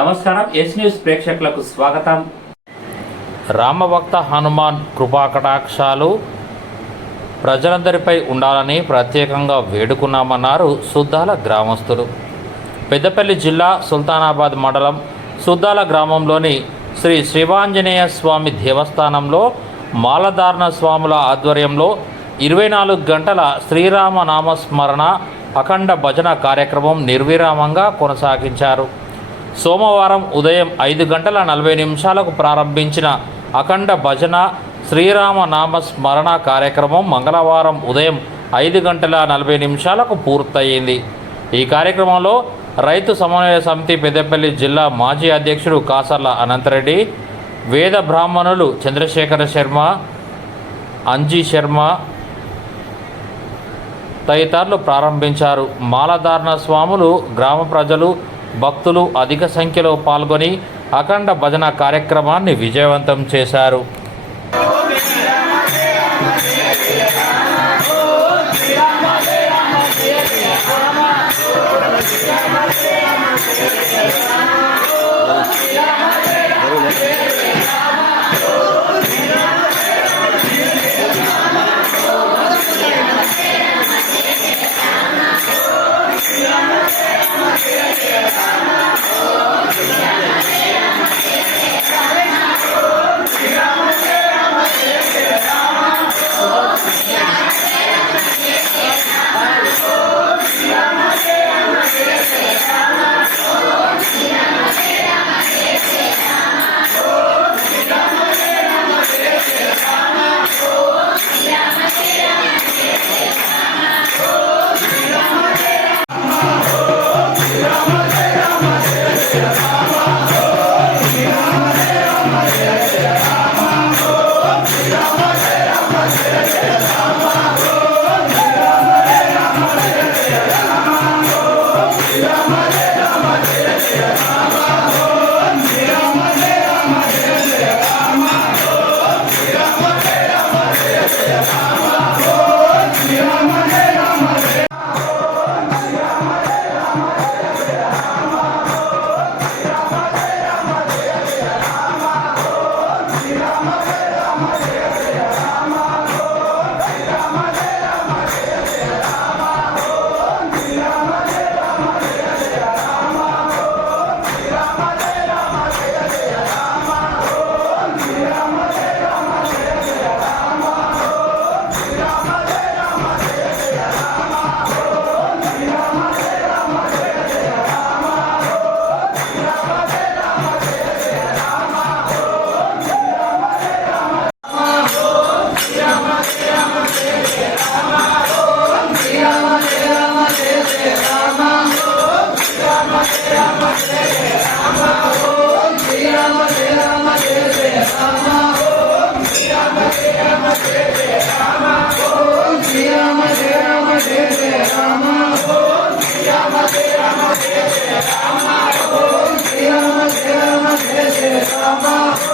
నమస్కారం yes news ప్రేక్షకులకు స్వాగతం. రామభక్త హనుమాన్ కృపాకటాక్షాలు ప్రజలందరిపై ఉండాలని ప్రత్యేకంగా వేడుకున్నామన్నారు సుద్దాల గ్రామస్తులు. పెద్దపల్లి జిల్లా సుల్తానాబాద్ మండలం సుద్దాల గ్రామంలోని శ్రీ శివాంజనేయ స్వామి దేవస్థానంలో మాలధారణ స్వాముల ఆధ్వర్యంలో ఇరవై నాలుగు గంటల శ్రీరామ నామస్మరణ అఖండ భజన కార్యక్రమం నిర్విరామంగా కొనసాగించారు. సోమవారం ఉదయం ఐదు గంటల నలభై నిమిషాలకు ప్రారంభించిన అఖండ భజన శ్రీరామ నామ స్మరణ కార్యక్రమం మంగళవారం ఉదయం ఐదు గంటల నలభై నిమిషాలకు పూర్తయింది. ఈ కార్యక్రమంలో రైతు సమన్వయ సమితి పెద్దపల్లి జిల్లా మాజీ అధ్యక్షుడు కాసర్ల అనంతరెడ్డి వేద బ్రాహ్మణులు చంద్రశేఖర శర్మ అంజీ శర్మ తదితరులు ప్రారంభించారు. మాలధారణ స్వాములు గ్రామ ప్రజలు భక్తులు అధిక సంఖ్యలో పాల్గొని అఖండ భజన కార్యక్రమాన్ని విజయవంతం చేశారు. Ese samba